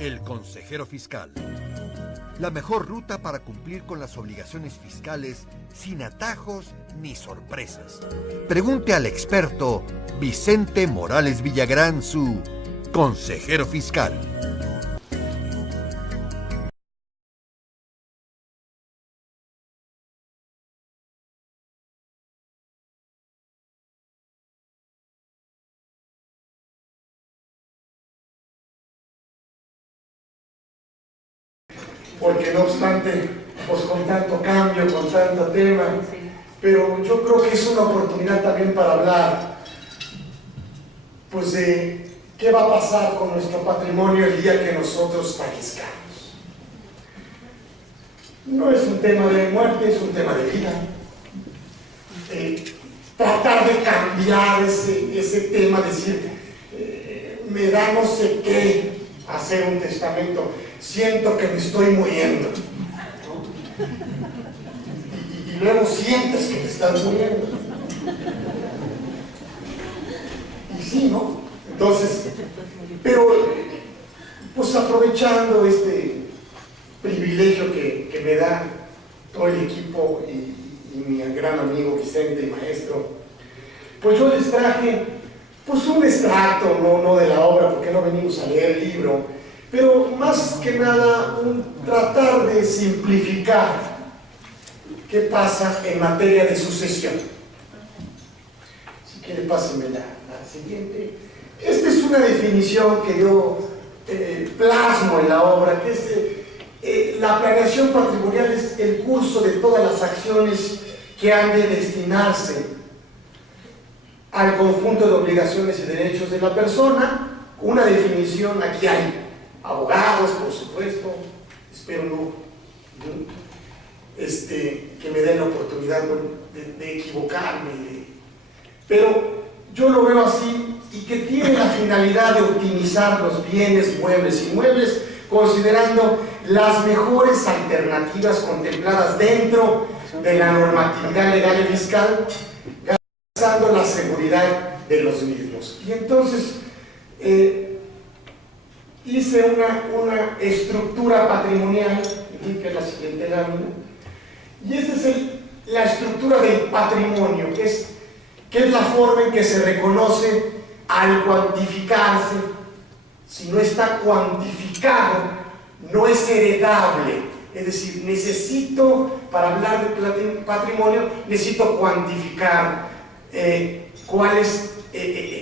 El consejero fiscal. La mejor ruta para cumplir con las obligaciones fiscales sin atajos ni sorpresas. Pregunte al experto Vicente Morales Villagrán, su consejero fiscal. Porque no obstante, pues con tanto cambio, con tanto tema, pero yo creo que es una oportunidad también para hablar, pues de qué va a pasar con nuestro patrimonio el día que nosotros fallezcamos. No es un tema de muerte, es un tema de vida. Tratar de cambiar ese tema, decir, me da no sé qué hacer un testamento, siento que me estoy muriendo, ¿no? Y luego sientes que te estás muriendo. Y sí, ¿no? Entonces, pero pues aprovechando este privilegio que me da todo el equipo y mi gran amigo Vicente y maestro, pues yo les traje pues un extracto, no de la obra, porque no venimos a leer el libro, pero más que nada tratar de simplificar qué pasa en materia de sucesión. Si quiere, pásenme la siguiente. Esta es una definición que yo plasmo en la obra, que es la planeación patrimonial es el curso de todas las acciones que han de destinarse al conjunto de obligaciones y derechos de la persona. Una definición, aquí hay abogados, por supuesto, espero que me den la oportunidad de equivocarme, pero yo lo veo así, y que tiene la finalidad de optimizar los bienes muebles e inmuebles, considerando las mejores alternativas contempladas dentro de la normatividad legal y fiscal, garantizando la seguridad de los mismos. Y entonces hice una estructura patrimonial, que es la siguiente lámina, y esta es la estructura del patrimonio, que es la forma en que se reconoce al cuantificarse. Si no está cuantificado, no es heredable. Es decir, para hablar de patrimonio, necesito cuantificar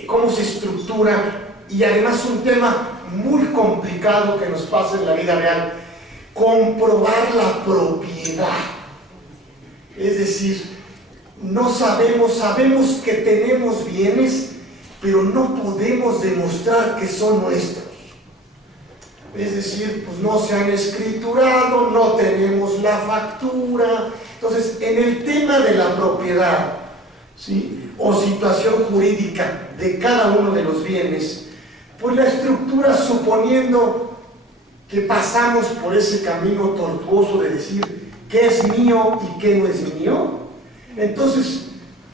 cómo se estructura, y además un tema muy complicado que nos pasa en la vida real, comprobar la propiedad. Es decir, no sabemos que tenemos bienes, pero no podemos demostrar que son nuestros. Es decir, pues no se han escriturado, no tenemos la factura. Entonces, en el tema de la propiedad, ¿sí?, o situación jurídica de cada uno de los bienes, pues la estructura, suponiendo que pasamos por ese camino tortuoso de decir qué es mío y qué no es mío, entonces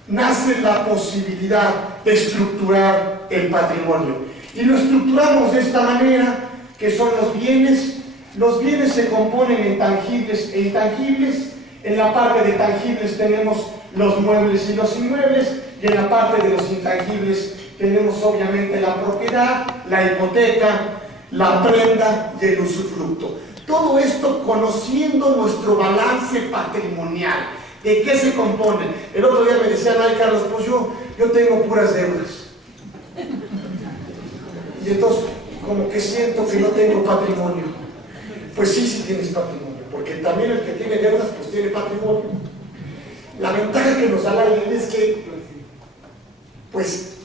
nace la posibilidad de estructurar el patrimonio. Y lo estructuramos de esta manera, que son los bienes. Los bienes se componen en tangibles e intangibles. En la parte de tangibles tenemos los muebles y los inmuebles, y en la parte de los intangibles tenemos obviamente la propiedad, la hipoteca, la prenda y el usufructo. Todo esto conociendo nuestro balance patrimonial. ¿De qué se compone? El otro día me decían, ay Carlos, pues yo tengo puras deudas. Y entonces, como que siento que no tengo patrimonio. Pues sí tienes patrimonio, porque también el que tiene deudas, pues tiene patrimonio. La ventaja que nos da la ley es que, pues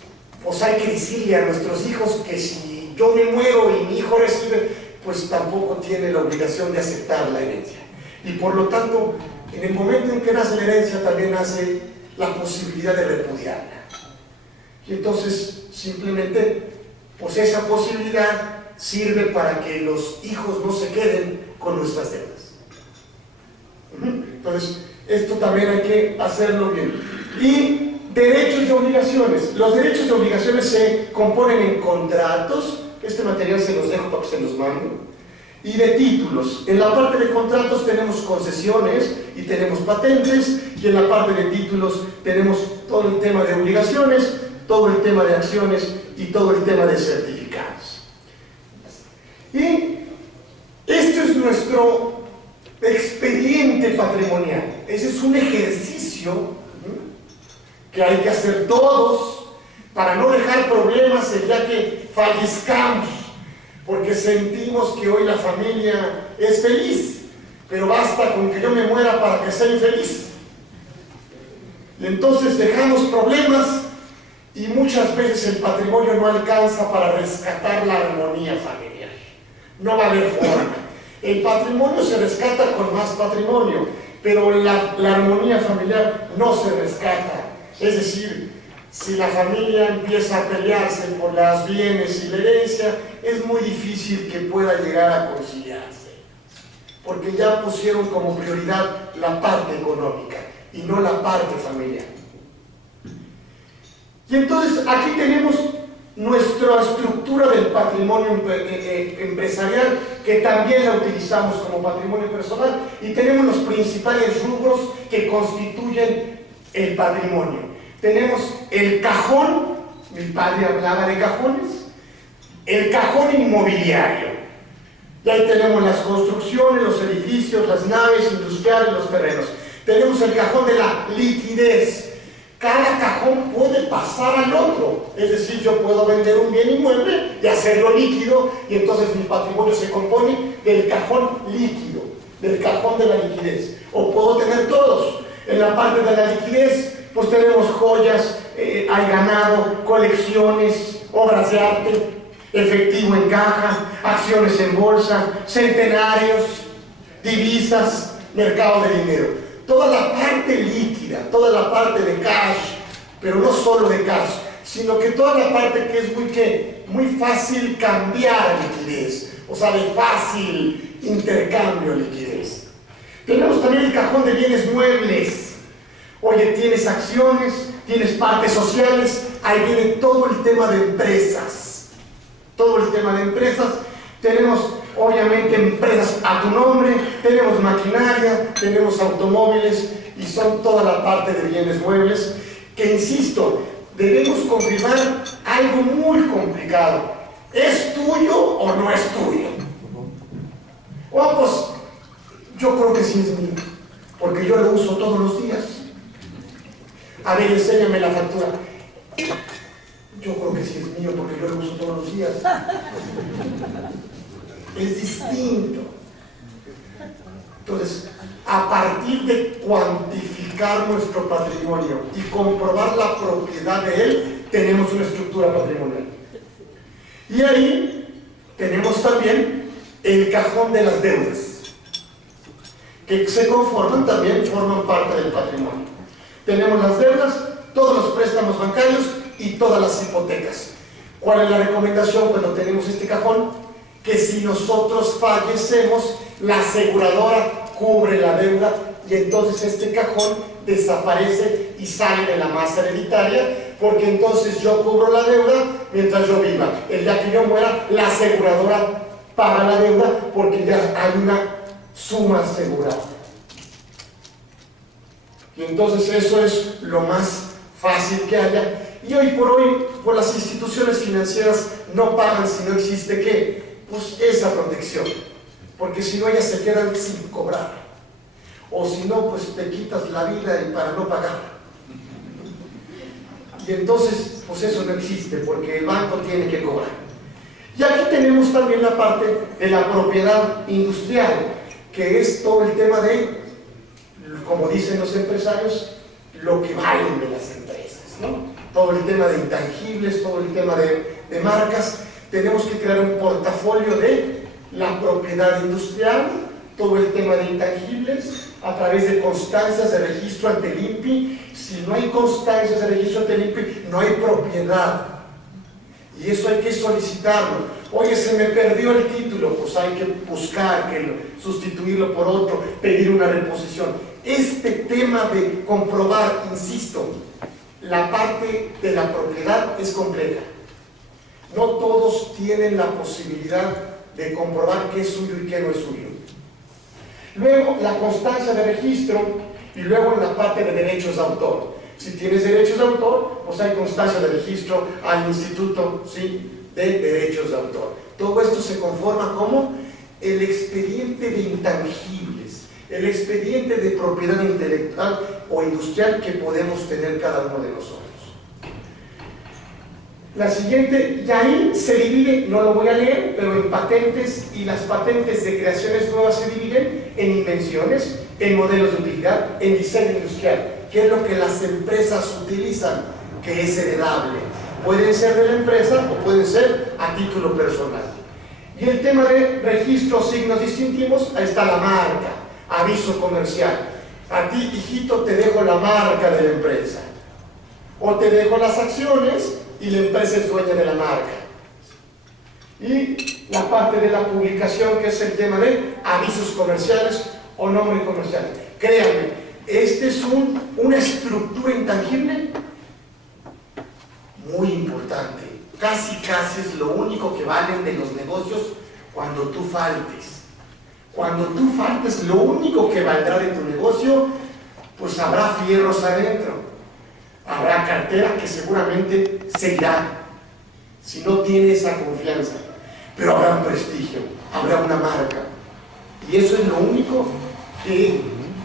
hay que decirle a nuestros hijos que si yo me muero y mi hijo recibe, pues tampoco tiene la obligación de aceptar la herencia. Y por lo tanto, en el momento en que nace la herencia, también nace la posibilidad de repudiarla. Y entonces, simplemente, pues esa posibilidad sirve para que los hijos no se queden con nuestras deudas. Entonces, esto también hay que hacerlo bien. Y derechos y obligaciones. Los derechos y obligaciones se componen en contratos, Este material se los dejo para que se los manden. Y de títulos. En la parte de contratos tenemos concesiones y tenemos patentes, y en la parte de títulos tenemos todo el tema de obligaciones, todo el tema de acciones y todo el tema de certificados. Y esto es nuestro expediente patrimonial. Ese es un ejercicio que hay que hacer todos para no dejar problemas el día que fallezcamos, porque sentimos que hoy la familia es feliz, pero basta con que yo me muera para que sea infeliz. Y entonces dejamos problemas y muchas veces el patrimonio no alcanza para rescatar la armonía familiar. No va a haber forma. El patrimonio se rescata con más patrimonio, pero la armonía familiar no se rescata. Es decir, si la familia empieza a pelearse por las bienes y la herencia, es muy difícil que pueda llegar a conciliarse, porque ya pusieron como prioridad la parte económica y no la parte familiar. Y entonces aquí tenemos nuestra estructura del patrimonio empresarial, que también la utilizamos como patrimonio personal, y tenemos los principales rubros que constituyen el patrimonio. Tenemos el cajón, mi padre hablaba de cajones, el cajón inmobiliario. Y ahí tenemos las construcciones, los edificios, las naves industriales, los terrenos. Tenemos el cajón de la liquidez. Cada cajón puede pasar al otro. Es decir, yo puedo vender un bien inmueble y hacerlo líquido, y entonces mi patrimonio se compone del cajón líquido, del cajón de la liquidez. O puedo tener todos. En la parte de la liquidez, pues tenemos joyas, hay ganado, colecciones, obras de arte, efectivo en caja, acciones en bolsa, centenarios, divisas, mercado de dinero. Toda la parte líquida, toda la parte de cash, pero no solo de cash, sino que toda la parte que es muy fácil cambiar liquidez, o sea, de fácil intercambio de liquidez. Tenemos también el cajón de bienes muebles. Oye, tienes acciones, tienes partes sociales, ahí viene todo el tema de empresas. Todo el tema de empresas. Tenemos, obviamente, empresas a tu nombre, tenemos maquinaria, tenemos automóviles, y son toda la parte de bienes muebles, que, insisto, debemos confirmar algo muy complicado. ¿Es tuyo o no es tuyo? Bueno, pues, yo creo que sí es mío, porque yo lo uso todos los días. A ver, enséñame la factura. Yo creo que sí es mío, porque yo lo uso todos los días. Es distinto. Entonces, a partir de cuantificar nuestro patrimonio y comprobar la propiedad de él, tenemos una estructura patrimonial. Y ahí tenemos también el cajón de las deudas, que se conforman también, forman parte del patrimonio. Tenemos las deudas, todos los préstamos bancarios y todas las hipotecas. ¿Cuál es la recomendación cuando tenemos este cajón? Que si nosotros fallecemos, la aseguradora cubre la deuda, y entonces este cajón desaparece y sale de la masa hereditaria, porque entonces yo cubro la deuda mientras yo viva. El día que yo muera, la aseguradora paga la deuda, porque ya hay una suma asegurada. Y entonces eso es lo más fácil que haya. Y hoy por hoy, pues las instituciones financieras no pagan si no existe ¿qué? Pues esa protección. Porque si no, ellas se quedan sin cobrar. O si no, pues te quitas la vida para no pagar. Y entonces, pues eso no existe, porque el banco tiene que cobrar. Y aquí tenemos también la parte de la propiedad industrial, que es todo el tema de, como dicen los empresarios, lo que valen de las empresas, ¿no? Todo el tema de intangibles, todo el tema de marcas. Tenemos que crear un portafolio de la propiedad industrial, todo el tema de intangibles, a través de constancias de registro ante el INPI. Si no hay constancias de registro ante el INPI, no hay propiedad. Y eso hay que solicitarlo. Oye, se me perdió el título, pues hay que buscar, sustituirlo por otro, pedir una reposición. Este tema de comprobar, insisto, la parte de la propiedad es compleja. no todos tienen la posibilidad de comprobar qué es suyo y qué no es suyo. Luego, la constancia de registro, y luego en la parte de derechos de autor. Si tienes derechos de autor, pues hay constancia de registro al Instituto, ¿sí?, de Derechos de Autor. Todo esto se conforma como el expediente de intangibles, el expediente de propiedad intelectual o industrial que podemos tener cada uno de nosotros. La siguiente, y ahí se divide, no lo voy a leer, pero en patentes, y las patentes de creaciones nuevas se dividen en invenciones, en modelos de utilidad, en diseño industrial, que es lo que las empresas utilizan, que es heredable. Pueden ser de la empresa o pueden ser a título personal. Y el tema de registros, signos distintivos, ahí está la marca, aviso comercial. A ti, hijito, te dejo la marca de la empresa. O te dejo las acciones y la empresa es dueña de la marca. Y la parte de la publicación, que es el tema de avisos comerciales o nombre comercial. Créanme, este es una estructura intangible muy importante. Casi es lo único que valen de los negocios cuando tú faltes. Cuando tú faltes, lo único que valdrá de tu negocio, pues habrá fierros adentro. Habrá cartera que seguramente se irá si no tiene esa confianza, pero habrá un prestigio, habrá una marca, y eso es lo único que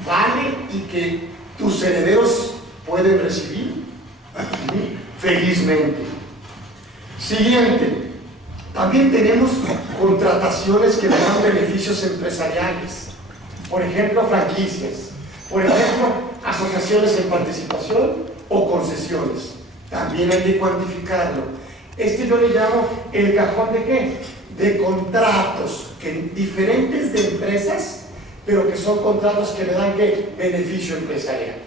vale y que tus herederos pueden recibir felizmente. Siguiente, también tenemos contrataciones que dan beneficios empresariales, por ejemplo franquicias, por ejemplo asociaciones en participación o concesiones. También hay que cuantificarlo. Yo le llamo el cajón de ¿qué? De contratos diferentes de empresas, pero que son contratos que le dan ¿qué? Beneficio empresarial.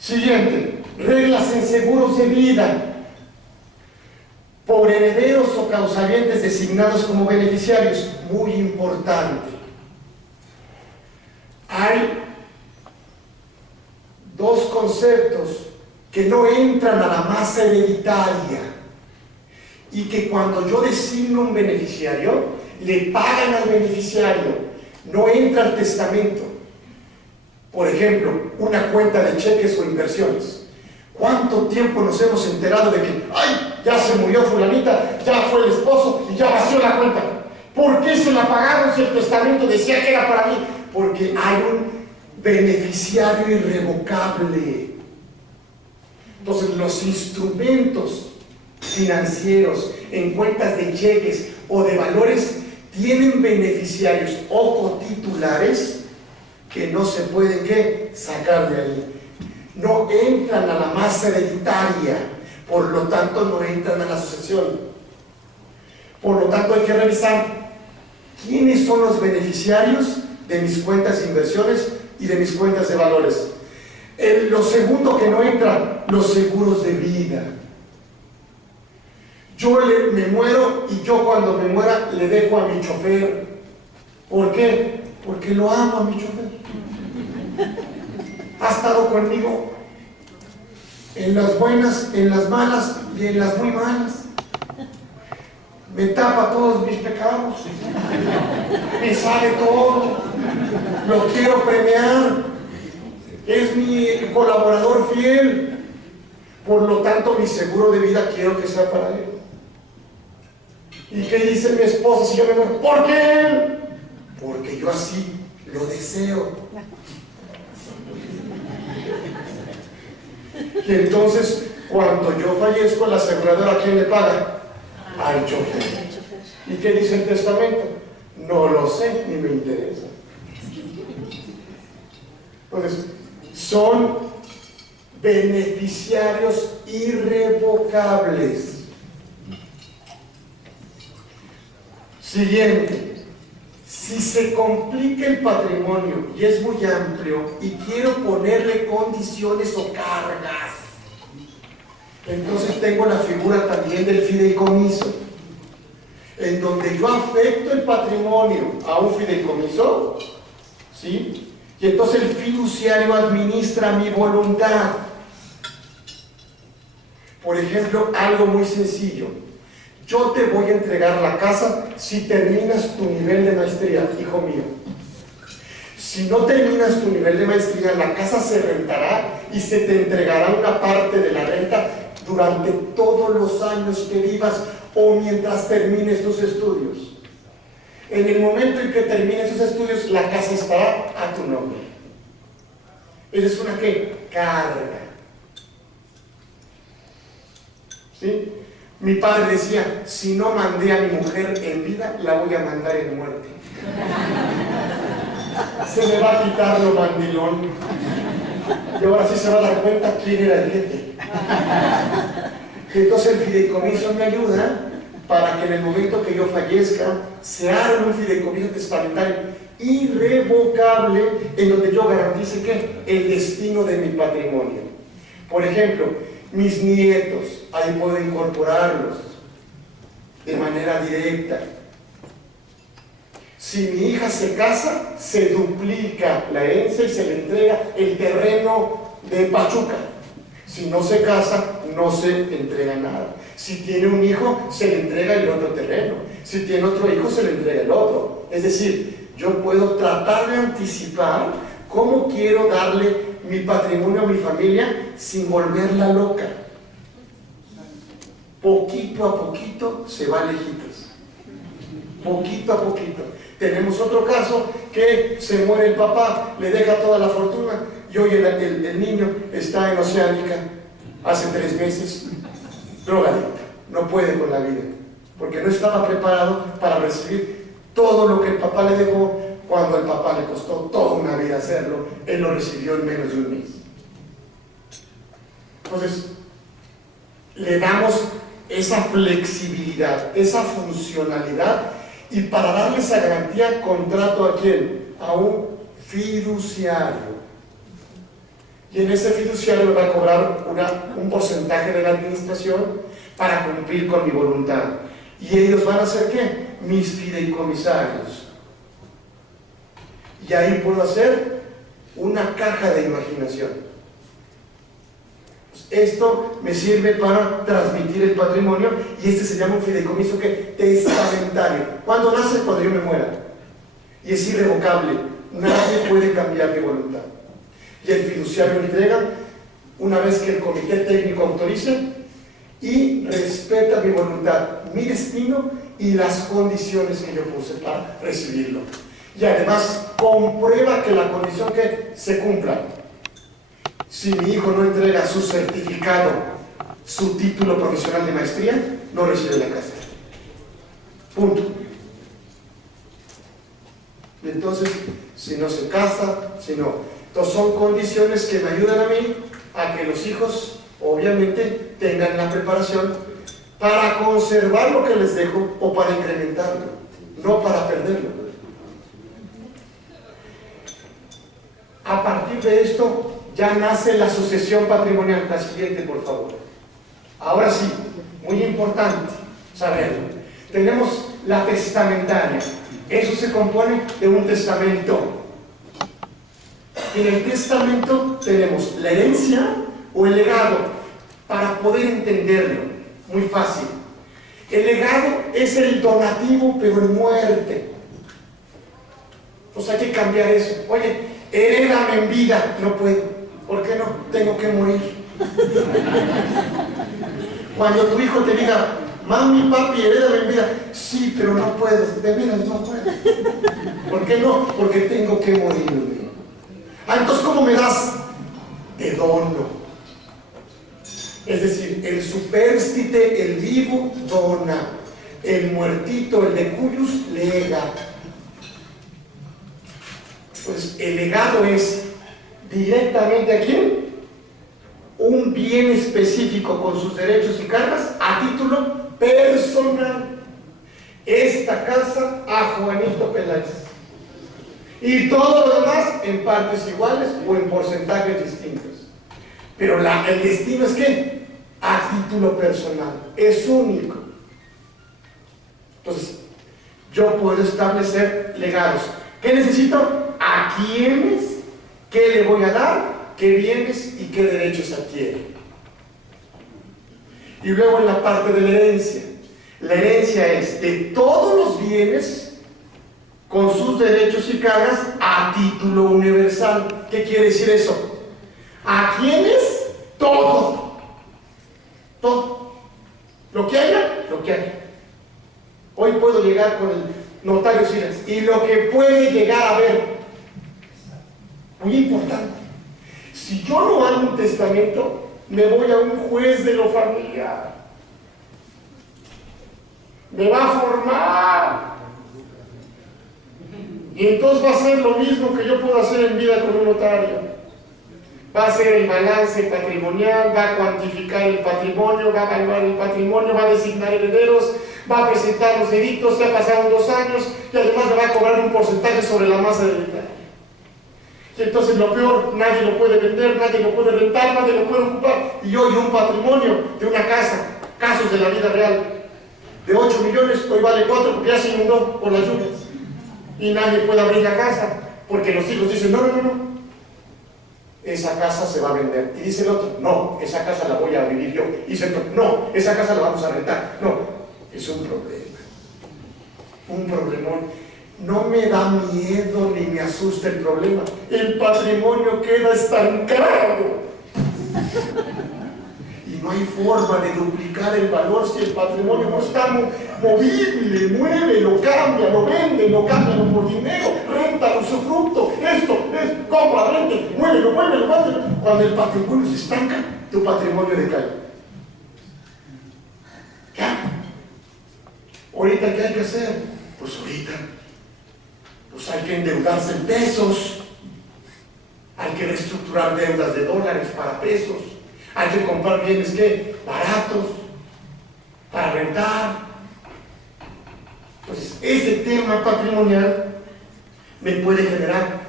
Siguiente, reglas en seguros de vida por herederos o causalientes designados como beneficiarios. Muy importante. Hay dos conceptos que no entran a la masa hereditaria y que cuando yo designo un beneficiario, le pagan al beneficiario, no entra al testamento. Por ejemplo, una cuenta de cheques o inversiones. ¿Cuánto tiempo nos hemos enterado de que, ay, ya se murió fulanita, ya fue el esposo y ya vació la cuenta? ¿Por qué se la pagaron si el testamento decía que era para mí? Porque hay un beneficiario irrevocable. Entonces, los instrumentos financieros en cuentas de cheques o de valores tienen beneficiarios o cotitulares que no se pueden ¿qué? Sacar de ahí. No entran a la masa hereditaria, por lo tanto no entran a la sucesión. Por lo tanto hay que revisar quiénes son los beneficiarios de mis cuentas de inversiones y de mis cuentas de valores. Lo segundo que no entra, los seguros de vida. Yo me muero y yo cuando me muera le dejo a mi chofer. ¿Por qué? Porque lo amo a mi chofer. Ha estado conmigo en las buenas, en las malas y en las muy malas. Me tapa todos mis pecados, me sale todo, lo quiero premiar, es mi colaborador fiel, por lo tanto mi seguro de vida quiero que sea para él. ¿Y qué dice mi esposa si yo me muero? ¿Por qué? Porque yo así lo deseo. Y entonces, cuando yo fallezco, la aseguradora, ¿a quién le paga? Al chofer. ¿Y qué dice el testamento? No lo sé, ni me interesa. Entonces, son beneficiarios irrevocables. Siguiente. Si se complica el patrimonio y es muy amplio y quiero ponerle condiciones o cargas, entonces tengo la figura también del fideicomiso, en donde yo afecto el patrimonio a un fideicomiso, ¿sí? Y entonces el fiduciario administra mi voluntad. Por ejemplo, algo muy sencillo. Yo te voy a entregar la casa si terminas tu nivel de maestría, hijo mío. Si no terminas tu nivel de maestría, la casa se rentará y se te entregará una parte de la renta durante todos los años que vivas o mientras termines tus estudios. En el momento en que termines tus estudios, la casa estará a tu nombre. Esa es una ¿qué? Carga. ¿Sí? Mi padre decía, si no mandé a mi mujer en vida, la voy a mandar en muerte. Se me va a quitar lo mandilón. Y ahora sí se va a dar cuenta quién era el jefe. Entonces el fideicomiso me ayuda para que en el momento que yo fallezca, se haga un fideicomiso testamentario irrevocable en donde yo garantice ¿qué? El destino de mi patrimonio. Por ejemplo, mis nietos, ahí puedo incorporarlos de manera directa. Si mi hija se casa, se duplica la herencia y se le entrega el terreno de Pachuca. Si no se casa, no se entrega nada. Si tiene un hijo, se le entrega el otro terreno. Si tiene otro hijo, se le entrega el otro. Es decir, yo puedo tratar de anticipar cómo quiero darle mi patrimonio a mi familia sin volverla loca. Poquito a poquito se va lejitos. Poquito a poquito. Tenemos otro caso que se muere el papá, le deja toda la fortuna y hoy el niño está en Oceánica hace 3 meses, drogadicto, no puede con la vida, porque no estaba preparado para recibir todo lo que el papá le dejó cuando al papá le costó toda una vida hacerlo. Él lo recibió en menos de un mes. Entonces, le damos esa flexibilidad, esa funcionalidad, y para darle esa garantía, contrato ¿a quién? A un fiduciario. Y en ese fiduciario me va a cobrar un porcentaje de la administración para cumplir con mi voluntad. Y ellos van a ser ¿qué? Mis fideicomisarios. Y ahí puedo hacer una caja de imaginación. Esto me sirve para transmitir el patrimonio, y este se llama un fideicomiso ¿qué? Testamentario. ¿Cuándo nace? Cuando yo me muera. Y es irrevocable. Nadie puede cambiar mi voluntad. Y el fiduciario entrega una vez que el comité técnico autorice y respeta mi voluntad, mi destino y las condiciones que yo puse para recibirlo. Y además comprueba que la condición que se cumpla. Si mi hijo no entrega su certificado, su título profesional de maestría, no recibe la casa. Punto. Y entonces, si no se casa, si no... Entonces son condiciones que me ayudan a mí a que los hijos, obviamente, tengan la preparación para conservar lo que les dejo o para incrementarlo, no para perderlo. A partir de esto, ya nace la sucesión patrimonial. La siguiente, por favor. Ahora sí, muy importante saberlo. Tenemos la testamentaria. Eso se compone de un testamento. En el testamento tenemos la herencia o el legado, para poder entenderlo. Muy fácil. El legado es el donativo, pero en muerte. Pues hay que cambiar eso. Oye, herédame en vida. No puedo. ¿Por qué no? Tengo que morir. Cuando tu hijo te diga, mami, papi, herédame en vida. Sí, pero no puedo. De veras no puedo. ¿Por qué no? Porque tengo que morir. Ah, entonces, ¿cómo me das? Te dono. Es decir, el supérstite, el vivo, dona. El muertito, el de cuyus, lega. Pues el legado es directamente ¿a quién? Un bien específico con sus derechos y cargas a título personal. Esta casa a Juanito Peláez. Y todo lo demás en partes iguales o en porcentajes distintos. Pero el destino es ¿qué? A título personal. Es único. Entonces, yo puedo establecer legados. ¿Qué necesito? ¿A quiénes? ¿Qué le voy a dar? ¿Qué bienes y qué derechos adquiere? Y luego en la parte de la herencia. La herencia es de todos los bienes con sus derechos y cargas a título universal. ¿Qué quiere decir eso? ¿A quiénes? Todo. Todo. Lo que haya, lo que haya. Hoy puedo llegar con el notario Silas y lo que puede llegar a ver. Muy importante. Si yo no hago un testamento, me voy a un juez de lo familiar. Me va a formar. Y entonces va a ser lo mismo que yo puedo hacer en vida con un notario. Va a hacer el balance patrimonial, va a cuantificar el patrimonio, va a evaluar el patrimonio, va a designar herederos, va a presentar los edictos, ya pasaron 2 años y además me va a cobrar un porcentaje sobre la masa hereditaria. Y entonces lo peor, nadie lo puede vender, nadie lo puede rentar, nadie lo puede ocupar. Y hoy un patrimonio de una casa, casos de la vida real, de 8 millones, hoy vale 4 porque ya se inundó por las lluvias. Y nadie puede abrir la casa porque los hijos dicen, no. Esa casa se va a vender. Y dice el otro, no, esa casa la voy a vivir yo. Y dice el otro, no, esa casa la vamos a rentar. No, es un problema. Un problemón. No me da miedo ni me asusta el problema. El patrimonio queda estancado. Y no hay forma de duplicar el valor si el patrimonio no está movible, mueve, lo cambia, lo vende, lo cambia por dinero, renta, usufructo, esto, compra, rente, muévelo. Cuando el patrimonio se estanca, tu patrimonio decae. ¿Ya? ¿Ahorita qué hay que hacer? Pues ahorita, pues hay que endeudarse en pesos, hay que reestructurar deudas de dólares para pesos, hay que comprar bienes que baratos para rentar. Entonces, ese tema patrimonial me puede generar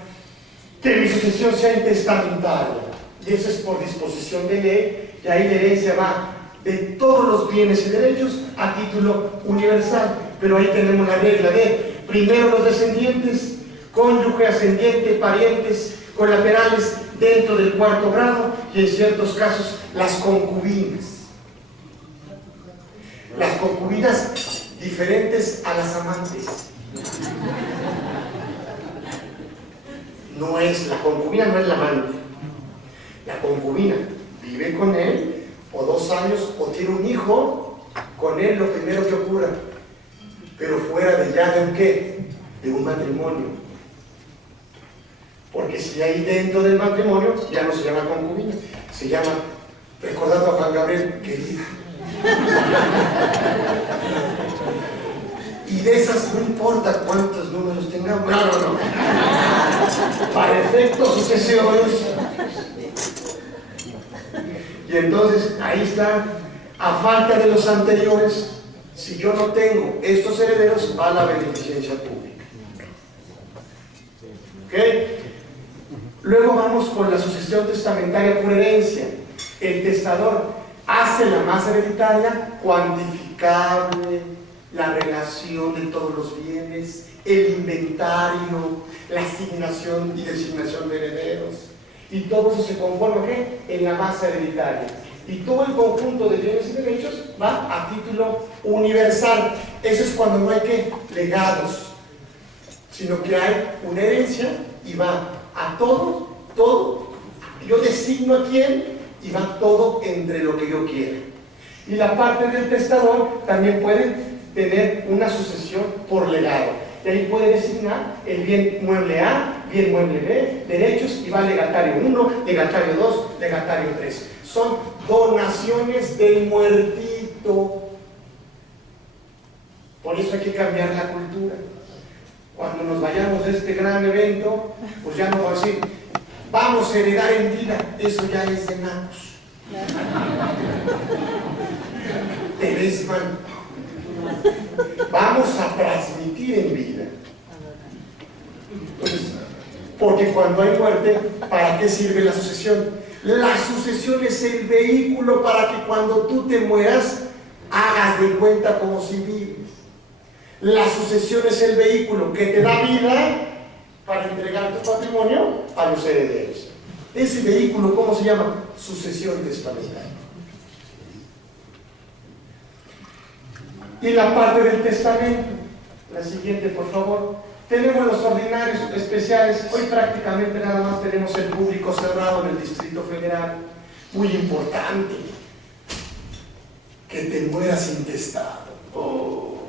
que mi sucesión sea intestamentaria, y eso es por disposición de ley, y ahí la herencia va de todos los bienes y derechos a título universal. Pero ahí tenemos la regla de primero los descendientes, cónyuge, ascendiente, parientes, colaterales dentro del 4º grado, y en ciertos casos las concubinas. Las concubinas diferentes a las amantes. La concubina no es la amante. La concubina vive con él o 2 años o tiene un hijo con él, lo primero que ocurra. Pero fuera de ya de un qué, de un matrimonio. Porque si hay dentro del matrimonio, ya no se llama concubina, se llama, recordando a Juan Gabriel, querida. Y de esas no importa cuántos números tengamos. No. Para efectos sucesores. Y entonces, ahí está, a falta de los anteriores, si yo no tengo estos herederos, va la beneficencia pública. ¿Ok? Luego vamos con la sucesión testamentaria por herencia. El testador hace la masa hereditaria cuantificable, la relación de todos los bienes, el inventario, la asignación y designación de herederos. Y todo eso se conforma ¿qué? En la masa hereditaria. Y todo el conjunto de bienes y derechos va a título universal. Eso es cuando no hay ¿qué? Legados, sino que hay una herencia y va a todo. Yo designo a quién y va todo entre lo que yo quiera. Y la parte del testador también puede tener una sucesión por legado. Y ahí puede designar el bien mueble A, bien mueble B, derechos, y va legatario 1, legatario 2, legatario 3. Son donaciones del muertito. Por eso hay que cambiar la cultura. Cuando nos vayamos de este gran evento, pues ya no va a decir, vamos a heredar en vida, eso ya es de nacos. Te ves mal. Vamos a transmitir en vida. Entonces, porque cuando hay muerte, ¿para qué sirve la sucesión? La sucesión es el vehículo para que cuando tú te mueras, hagas de cuenta como si vives. La sucesión es el vehículo que te da vida para entregar tu patrimonio a los herederos. Ese vehículo, ¿cómo se llama? Sucesión testamentaria. Y la parte del testamento. La siguiente, por favor. Tenemos los ordinarios especiales. Hoy prácticamente nada más tenemos el público cerrado en el Distrito Federal. Muy importante. Que te mueras intestado. Oh.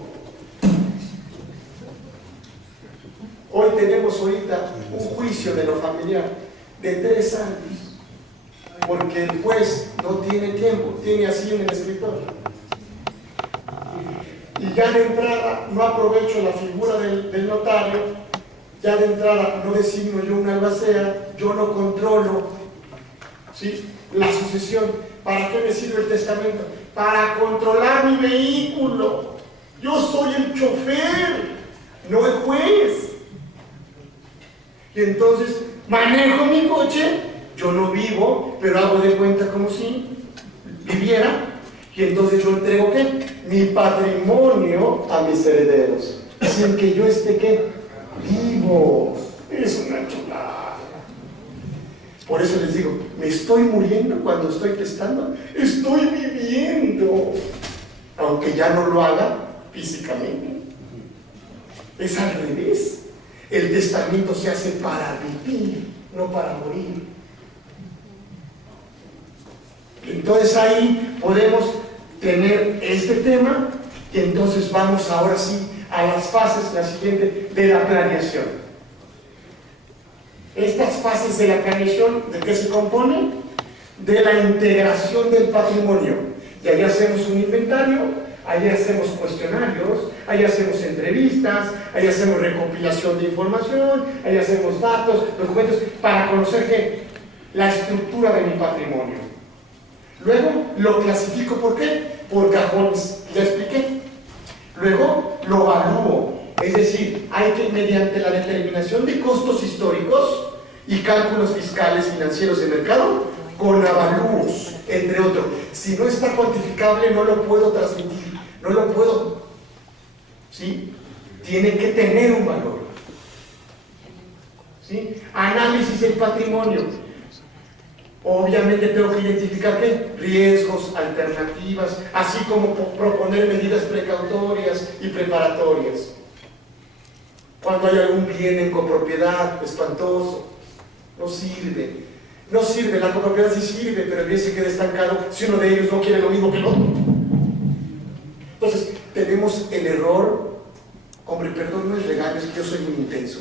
Hoy tenemos ahorita un juicio de lo familiar de 3 años. Porque el juez no tiene tiempo, tiene así en el escritorio. Y ya de entrada no aprovecho la figura del notario, ya de entrada no designo yo una albacea, yo no controlo, ¿sí?, la sucesión. ¿Para qué me sirve el testamento? Para controlar mi vehículo. Yo soy el chofer, no el juez. Y entonces manejo mi coche, yo no vivo, pero hago de cuenta como si viviera. Y entonces yo entrego, ¿qué? Mi patrimonio a mis herederos, sin que yo esté, ¿qué?, vivo. Es una chulada. Por eso les digo, ¿me estoy muriendo cuando estoy testando? Estoy viviendo, aunque ya no lo haga físicamente. Es al revés. El testamento se hace para vivir, no para morir. Entonces ahí podemos tener este tema, y entonces vamos ahora sí a las fases, la siguiente, de la planeación. Estas fases de la planeación, ¿de qué se componen? De la integración del patrimonio. Y ahí hacemos un inventario, ahí hacemos cuestionarios, ahí hacemos entrevistas, ahí hacemos recopilación de información, ahí hacemos datos, documentos, para conocer ¿qué? La estructura de mi patrimonio. Luego lo clasifico, ¿por qué? Por cajones, ya expliqué. Luego lo evalúo, es decir, hay que, mediante la determinación de costos históricos y cálculos fiscales financieros de mercado, con avalúos, entre otros. Si no está cuantificable, no lo puedo transmitir, no lo puedo, ¿sí? Tiene que tener un valor, ¿sí? Análisis del patrimonio. Obviamente tengo que identificar ¿qué? Riesgos, alternativas, así como proponer medidas precautorias y preparatorias. Cuando hay algún bien en copropiedad espantoso, no sirve. No sirve, la copropiedad sí sirve, pero el bien se queda estancado si uno de ellos no quiere lo mismo que el otro. Entonces, tenemos el error, hombre, perdón, no es legal, es que yo soy muy intenso.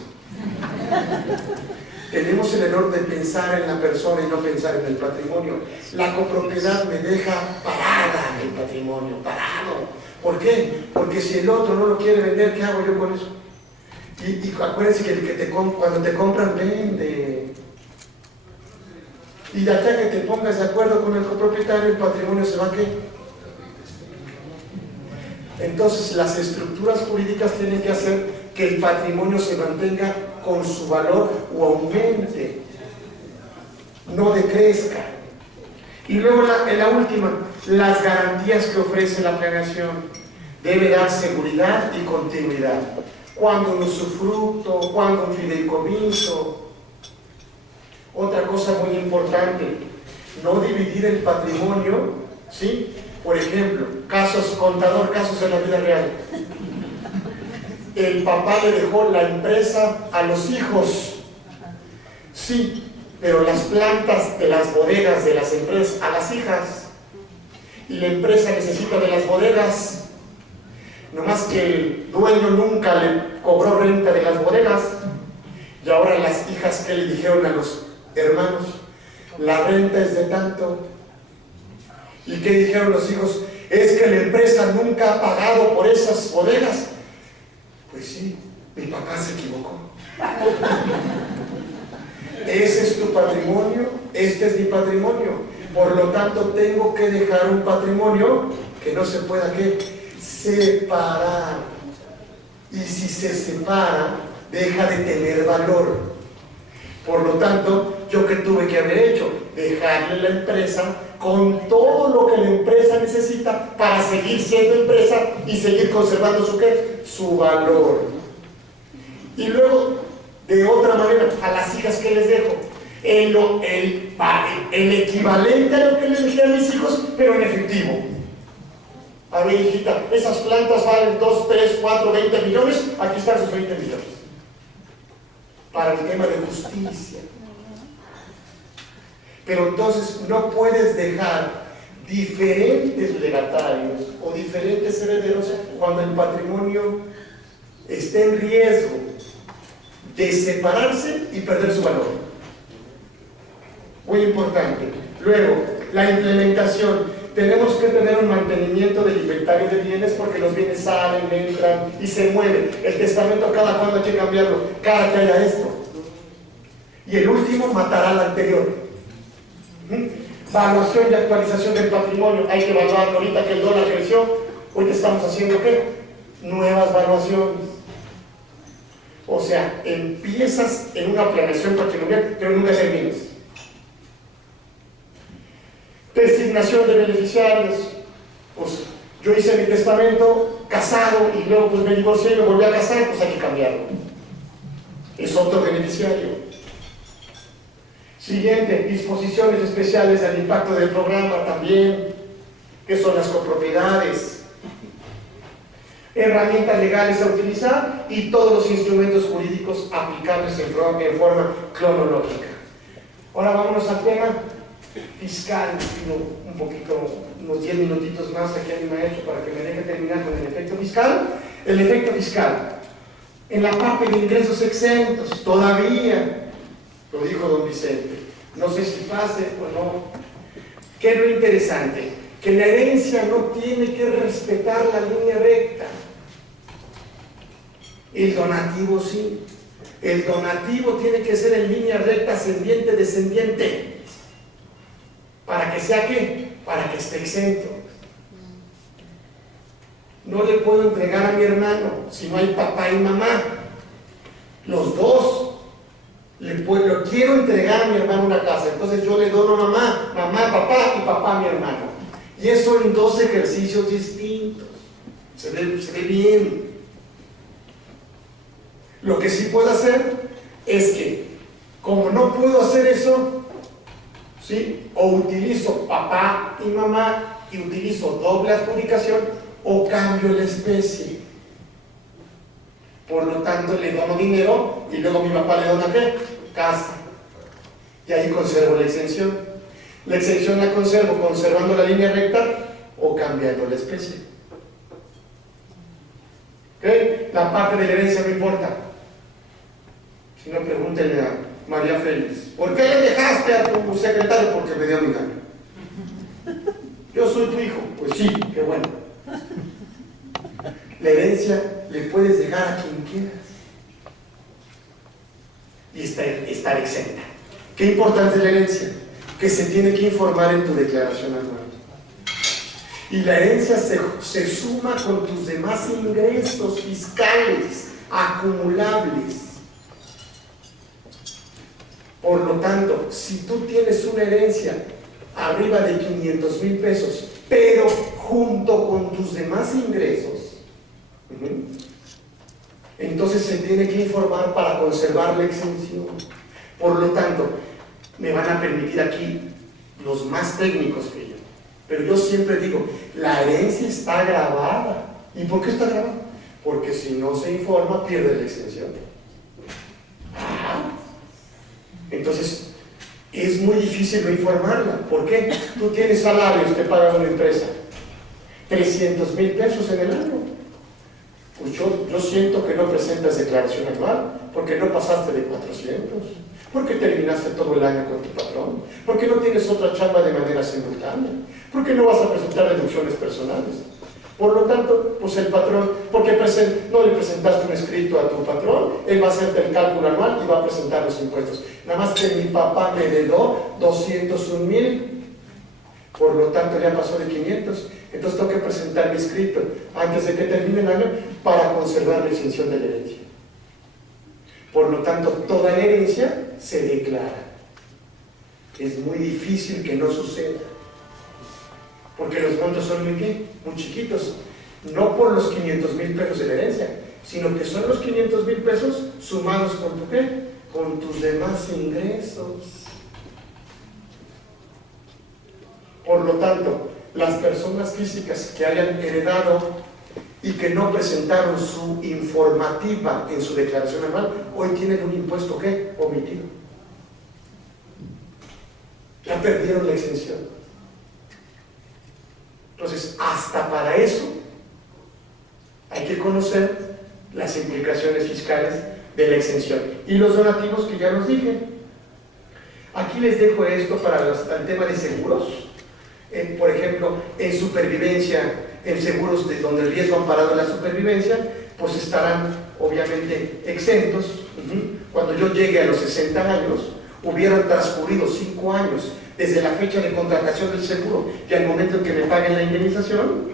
Tenemos el error de pensar en la persona y no pensar en el patrimonio. La copropiedad me deja parada el patrimonio, parado. ¿Por qué? Porque si el otro no lo quiere vender, ¿qué hago yo con eso? Y acuérdense que cuando te compran, vende. Y de acá que te pongas de acuerdo con el copropietario, el patrimonio se va a ¿qué? Entonces las estructuras jurídicas tienen que hacer que el patrimonio se mantenga con su valor o aumente, no decrezca. Y luego la última, las garantías que ofrece la planeación. Debe dar seguridad y continuidad. Cuando un usufructo, cuando un fideicomiso. Otra cosa muy importante, no dividir el patrimonio, ¿sí? Por ejemplo, casos en la vida real. El papá le dejó la empresa a los hijos, sí, pero las plantas de las bodegas de las empresas a las hijas, y la empresa necesita de las bodegas, nomás que el dueño nunca le cobró renta de las bodegas, y ahora las hijas, ¿qué le dijeron a los hermanos? La renta es de tanto. ¿Y qué dijeron los hijos? Es que la empresa nunca ha pagado por esas bodegas. Pues sí, mi papá se equivocó. Ese es tu patrimonio, este es mi patrimonio. Por lo tanto, tengo que dejar un patrimonio que no se pueda ¿qué? Separar. Y si se separa, deja de tener valor. Por lo tanto, ¿yo qué tuve que haber hecho? Dejarle la empresa con todo lo que la empresa necesita para seguir siendo empresa y seguir conservando su ¿qué? Su valor. Y luego, de otra manera, a las hijas que les dejo, el equivalente a lo que les dejé a mis hijos, pero en efectivo. A ver, hijita, esas plantas valen 2, 3, 4, 20 millones, aquí están sus 20 millones. Para el tema de justicia. Pero entonces no puedes dejar diferentes legatarios o diferentes herederos cuando el patrimonio esté en riesgo de separarse y perder su valor. Muy importante. Luego, la implementación. Tenemos que tener un mantenimiento del inventario de bienes porque los bienes salen, entran y se mueven. El testamento cada cuándo hay que cambiarlo, cada que haya esto. Y el último matará al anterior. Valuación y actualización del patrimonio. Hay que evaluarlo. Ahorita que el dólar creció, hoy estamos haciendo ¿qué? Nuevas valuaciones. O sea, empiezas en una planeación patrimonial, pero nunca terminas. Designación de beneficiarios. Pues yo hice mi testamento casado y luego pues me divorcié y me volví a casar, pues hay que cambiarlo. Es otro beneficiario. Siguiente, disposiciones especiales del impacto del programa también, que son las copropiedades, herramientas legales a utilizar y todos los instrumentos jurídicos aplicables en forma cronológica. Ahora vámonos al tema fiscal. Pido un poquito, unos 10 minutitos más aquí a mi maestro para que me deje terminar con el efecto fiscal. El efecto fiscal, en la parte de ingresos exentos, todavía lo dijo don Vicente, no sé si pase o no. ¿Qué es lo interesante? Que la herencia no tiene que respetar la línea recta. El donativo sí. El donativo tiene que ser en línea recta, ascendiente, descendiente. ¿Para que sea qué? Para que esté exento. No le puedo entregar a mi hermano si no hay papá y mamá. Los dos. Le quiero entregar a mi hermano una casa, entonces yo le dono a mamá, papá y papá a mi hermano. Y eso en dos ejercicios distintos. Se ve bien. Lo que sí puedo hacer es que, como no puedo hacer eso, ¿sí? O utilizo papá y mamá y utilizo doble adjudicación o cambio la especie. Por lo tanto, le dono dinero y luego mi papá le dona ¿qué? Casa. Y ahí conservo la exención. La exención la conservo conservando la línea recta o cambiando la especie. ¿Okay? La parte de la herencia no importa. Si no, pregúntenle a María Félix: ¿por qué le dejaste a tu secretario? Porque me dio mi gana. Yo soy tu hijo. Pues sí, qué bueno. La herencia le puedes dejar a quien quieras y estar exenta. ¿Qué importante es la herencia? Que se tiene que informar en tu declaración anual. Y la herencia se suma con tus demás ingresos fiscales acumulables. Por lo tanto, si tú tienes una herencia arriba de 500,000 pesos, pero junto con tus demás ingresos, entonces se tiene que informar para conservar la exención. Por lo tanto, me van a permitir aquí los más técnicos que yo, pero yo siempre digo, la herencia está grabada. ¿Y por qué está grabada? Porque si no se informa, pierde la exención. Entonces, es muy difícil no informarla. ¿Por qué? Tú tienes salarios, te paga una empresa 300,000 pesos en el año. Pues yo siento que no presentas declaración anual, porque no pasaste de 400, porque terminaste todo el año con tu patrón, porque no tienes otra chamba de manera simultánea, porque no vas a presentar deducciones personales. Por lo tanto, pues el patrón, porque no le presentaste un escrito a tu patrón, él va a hacerte el cálculo anual y va a presentar los impuestos. Nada más que mi papá me heredó 201,000, por lo tanto ya pasó de 500. Entonces tengo que presentar mi escrito antes de que termine el año para conservar la exención de la herencia. Por lo tanto, toda la herencia se declara. Es muy difícil que no suceda, porque los montos son muy chiquitos, no por los 500,000 pesos de la herencia, sino que son los 500,000 pesos sumados con tu ¿qué? Con tus demás ingresos. Por lo tanto, las personas físicas que hayan heredado y que no presentaron su informativa en su declaración anual, hoy tienen un impuesto ¿qué? Omitido. Ya perdieron la exención. Entonces, hasta para eso hay que conocer las implicaciones fiscales de la exención. Y los donativos que ya los dije. Aquí les dejo esto para el tema de seguros. Por ejemplo, en supervivencia, en seguros de donde el riesgo amparado en la supervivencia, pues estarán obviamente exentos. Cuando yo llegue a los 60 años, hubieran transcurrido 5 años desde la fecha de contratación del seguro y al momento en que me paguen la indemnización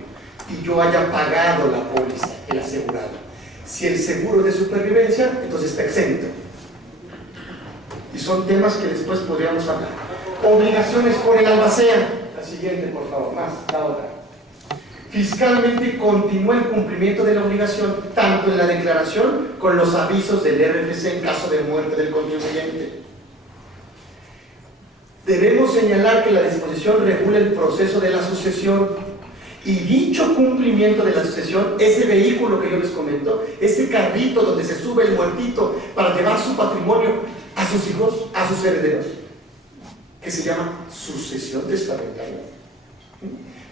y yo haya pagado la póliza, el asegurado. Si el seguro de supervivencia, entonces está exento. Y son temas que después podríamos hablar. Obligaciones por el albacea. La siguiente, por favor, más, la otra. Fiscalmente continúa el cumplimiento de la obligación, tanto en la declaración con los avisos del RFC en caso de muerte del contribuyente. Debemos señalar que la disposición regula el proceso de la sucesión y dicho cumplimiento de la sucesión, ese vehículo que yo les comento, ese carrito donde se sube el muertito para llevar su patrimonio a sus hijos, a sus herederos, que se llama sucesión testamentaria.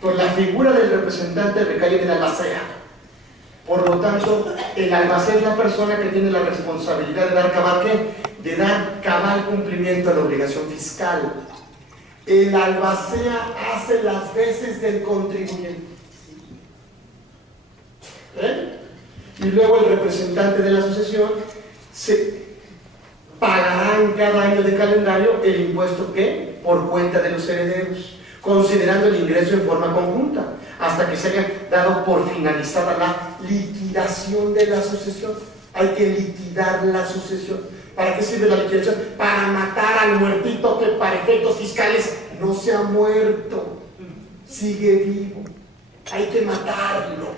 Por la figura del representante recae en el albacea. Por lo tanto, el albacea es la persona que tiene la responsabilidad de dar cabal, ¿qué? De dar cabal cumplimiento a la obligación fiscal. El albacea hace las veces del contribuyente. Y luego el representante de la sucesión se pagará en cada año de calendario el impuesto que por cuenta de los herederos, considerando el ingreso en forma conjunta, hasta que se haya dado por finalizada la liquidación de la sucesión. Hay que liquidar la sucesión. ¿Para qué sirve la liquidación? Para matar al muertito que para efectos fiscales no se ha muerto, sigue vivo. Hay que matarlo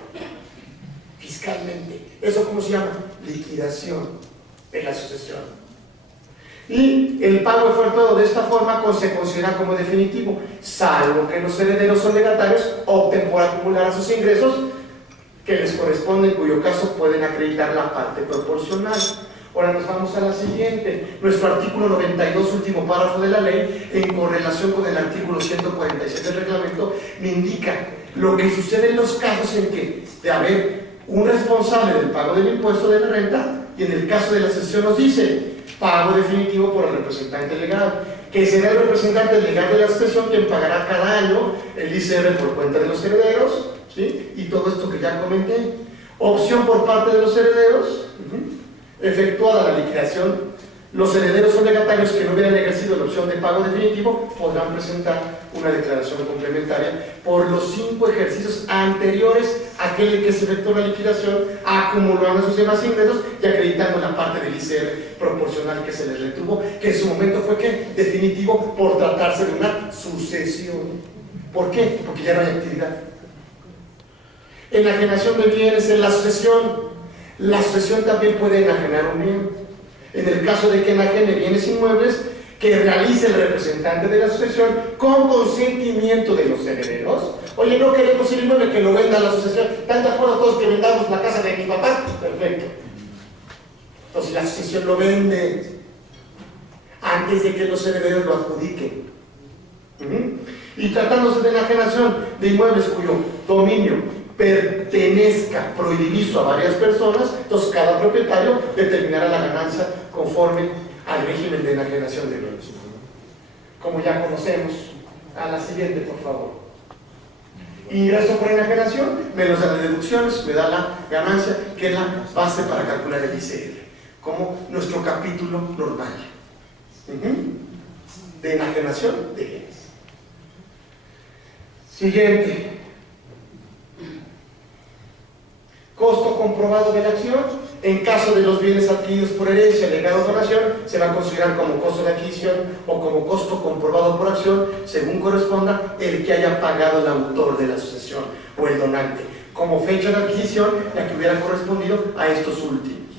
fiscalmente. ¿Eso cómo se llama? Liquidación de la sucesión. Y el pago efectuado de esta forma se considera como definitivo, salvo que los herederos o legatarios opten por acumular a sus ingresos que les corresponden, en cuyo caso pueden acreditar la parte proporcional. Ahora nos vamos a la siguiente. Nuestro artículo 92, último párrafo de la ley, en correlación con el artículo 147 del reglamento, me indica lo que sucede en los casos en que de haber un responsable del pago del impuesto de la renta, y en el caso de la cesión nos dice pago definitivo por el representante legal, que será el representante legal de la sucesión quien pagará cada año el ICR por cuenta de los herederos, ¿sí? Y todo esto que ya comenté. Opción por parte de los herederos, efectuada la liquidación, los herederos o legatarios que no hubieran ejercido la opción de pago definitivo podrán presentar una declaración complementaria por los 5 ejercicios anteriores a aquel en que se efectuó la liquidación, acumulando sus demás ingresos y acreditando la parte del ICR proporcional que se les retuvo, que en su momento fue ¿qué? Definitivo, por tratarse de una sucesión. ¿Por qué? Porque ya no hay actividad. Enajenación de bienes en la sucesión también puede enajenar un bien. En el caso de que enajene bienes inmuebles que realice el representante de la sucesión con consentimiento de los herederos. Oye, no queremos el inmueble, que lo venda la sucesión. ¿Están de acuerdo todos que vendamos la casa de mi papá? Perfecto. Entonces la sucesión lo vende antes de que los herederos lo adjudiquen. Y tratándose de enajenación de inmuebles cuyo dominio pertenezca prohibido a varias personas, entonces cada propietario determinará la ganancia conforme al régimen de enajenación de bienes. Como ya conocemos. A la siguiente, por favor. Ingreso por enajenación, menos las deducciones, me da la ganancia, que es la base para calcular el ICR, como nuestro capítulo normal de enajenación de bienes. Siguiente. Costo comprobado de la acción. En caso de los bienes adquiridos por herencia, legado o donación, se va a considerar como costo de adquisición o como costo comprobado por acción, según corresponda el que haya pagado el autor de la sucesión o el donante, como fecha de adquisición la que hubiera correspondido a estos últimos.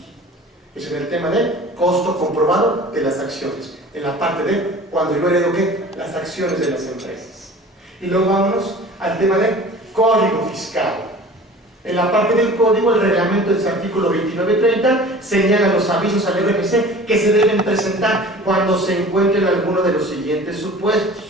Es en el tema de costo comprobado de las acciones, en la parte de cuando yo heredo ¿qué? Las acciones de las empresas. Y luego vámonos al tema del Código Fiscal. En la parte del código, el reglamento de su artículo 2930 señala los avisos al RFC que se deben presentar cuando se encuentren alguno de los siguientes supuestos.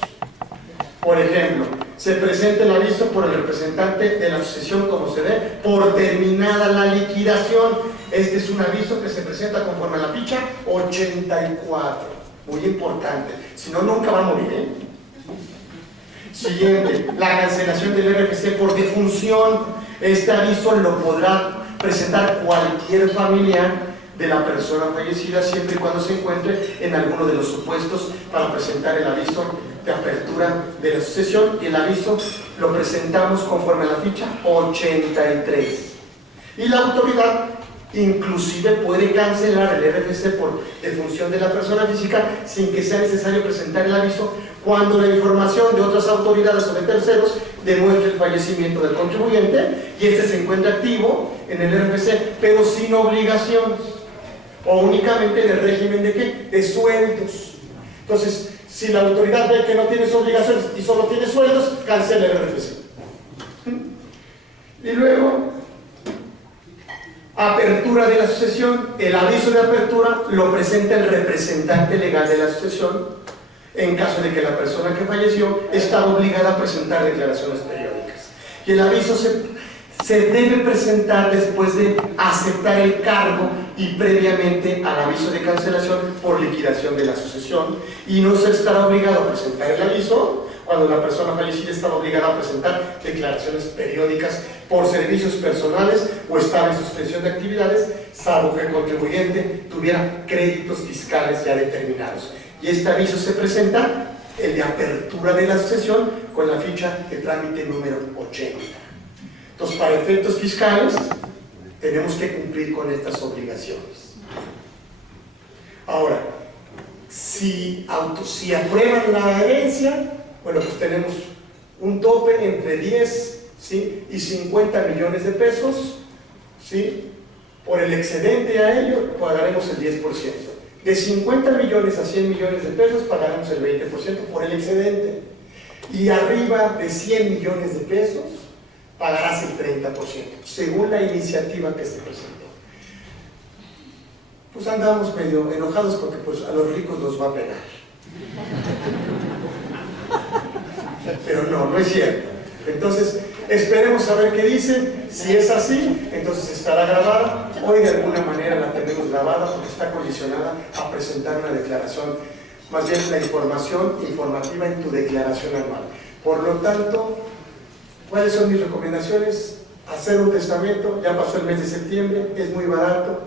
Por ejemplo, se presenta el aviso por el representante de la asociación como se dé por terminada la liquidación. Este es un aviso que se presenta conforme a la ficha 84. Muy importante. Si no, nunca va a morir, ¿eh? Siguiente, la cancelación del RFC por defunción. Este aviso lo podrá presentar cualquier familiar de la persona fallecida siempre y cuando se encuentre en alguno de los supuestos para presentar el aviso de apertura de la sucesión, y el aviso lo presentamos conforme a la ficha 83. Y la autoridad inclusive puede cancelar el RFC por defunción de la persona física sin que sea necesario presentar el aviso cuando la información de otras autoridades o de terceros demuestre el fallecimiento del contribuyente y este se encuentra activo en el RFC, pero sin obligaciones, o únicamente en el régimen de ¿qué? De sueldos. Entonces, si la autoridad ve que no tienes obligaciones y solo tienes sueldos, cancela el RFC. Y luego, apertura de la sucesión. El aviso de apertura lo presenta el representante legal de la sucesión en caso de que la persona que falleció está obligada a presentar declaraciones periódicas. Y el aviso se debe presentar después de aceptar el cargo y previamente al aviso de cancelación por liquidación de la sucesión, y no se estará obligado a presentar el aviso cuando la persona fallecida está obligada a presentar declaraciones periódicas por servicios personales o estar en suspensión de actividades, salvo que el contribuyente tuviera créditos fiscales ya determinados. Y este aviso se presenta, el de apertura de la sucesión, con la ficha de trámite número 80. Entonces, para efectos fiscales, tenemos que cumplir con estas obligaciones. Ahora, si aprueban la herencia, bueno, pues tenemos un tope entre 10, ¿sí?, y 50 millones de pesos, ¿sí? Por el excedente a ello, pagaremos el 10%. De 50 millones a 100 millones de pesos, pagaremos el 20% por el excedente. Y arriba de 100 millones de pesos, pagarás el 30%, según la iniciativa que se presentó. Pues andamos medio enojados porque pues a los ricos los va a pegar. Pero no es cierto. Entonces, esperemos a ver qué dice. Si es así, entonces estará grabada. Hoy de alguna manera la tenemos grabada porque está condicionada a presentar una declaración, más bien la información informativa en tu declaración anual. Por lo tanto, ¿cuáles son mis recomendaciones? Hacer un testamento, ya pasó el mes de septiembre, es muy barato.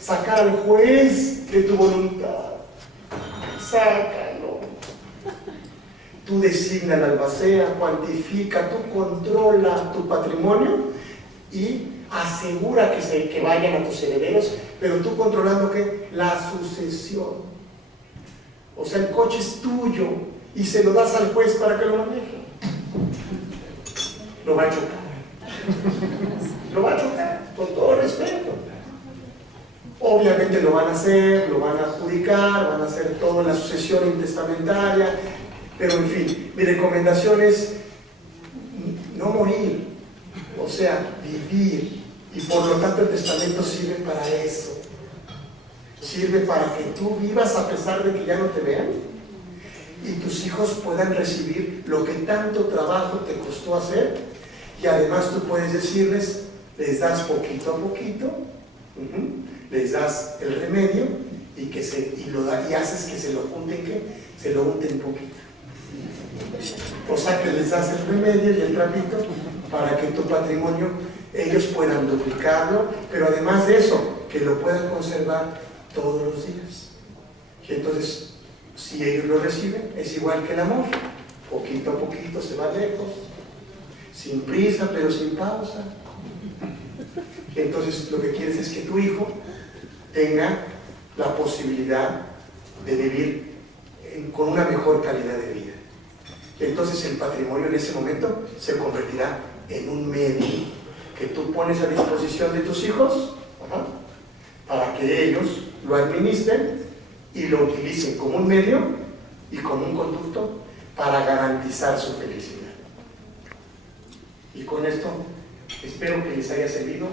Sacar al juez de tu voluntad. Sácalo. Tú designa la albacea, cuantifica, tú controla tu patrimonio y asegura que vayan a tus herederos, pero tú controlando ¿qué? La sucesión. O sea, el coche es tuyo y se lo das al juez para que lo maneje. Lo va a chocar. Lo va a chocar, con todo respeto. Obviamente lo van a hacer, lo van a adjudicar, van a hacer todo en la sucesión intestamentaria, pero en fin, mi recomendación es no morir, o sea, vivir, y por lo tanto el testamento sirve para eso. Sirve para que tú vivas a pesar de que ya no te vean y tus hijos puedan recibir lo que tanto trabajo te costó hacer, y además tú puedes decirles, les das poquito a poquito, les das el remedio y haces que se lo junten, que se lo unten poquito. O sea que les das el remedio y el trapito para que tu patrimonio ellos puedan duplicarlo, pero además de eso, que lo puedan conservar todos los días. Y entonces, si ellos lo reciben, es igual que el amor, poquito a poquito se va lejos, sin prisa pero sin pausa. Y entonces lo que quieres es que tu hijo tenga la posibilidad de vivir con una mejor calidad de vida. Y entonces el patrimonio en ese momento se convertirá en un medio que tú pones a disposición de tus hijos para que ellos lo administren y lo utilicen como un medio y como un conducto para garantizar su felicidad. Y con esto espero que les haya servido.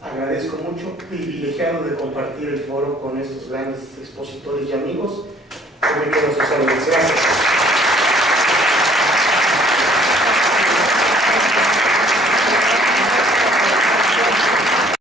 Agradezco mucho, privilegiado de compartir el foro con estos grandes expositores y amigos. Yo me quedo a sus órdenes. Gracias.